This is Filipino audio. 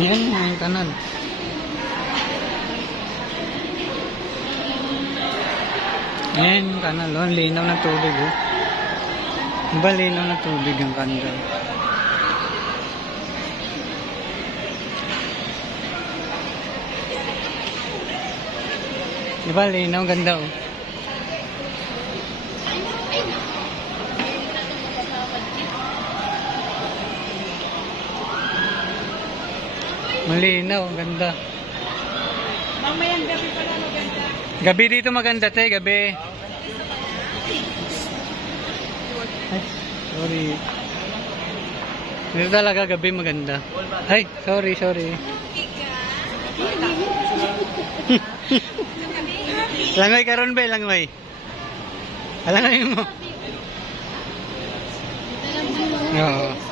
Yan, yung kanan. Yan, yung kanan. Oh, ang linaw ng tubig, oh. Diba linaw ng tubig yung kanan? Diba linaw, ganda, oh. Malinaw, ganda. Mamayang gabi pala maganda. Gabi dito maganda, te, gabi. Ay, sorry. Dito talaga gabi maganda. Ay, sorry. Langoy karon ba, langoy? Langoy mo. Oo.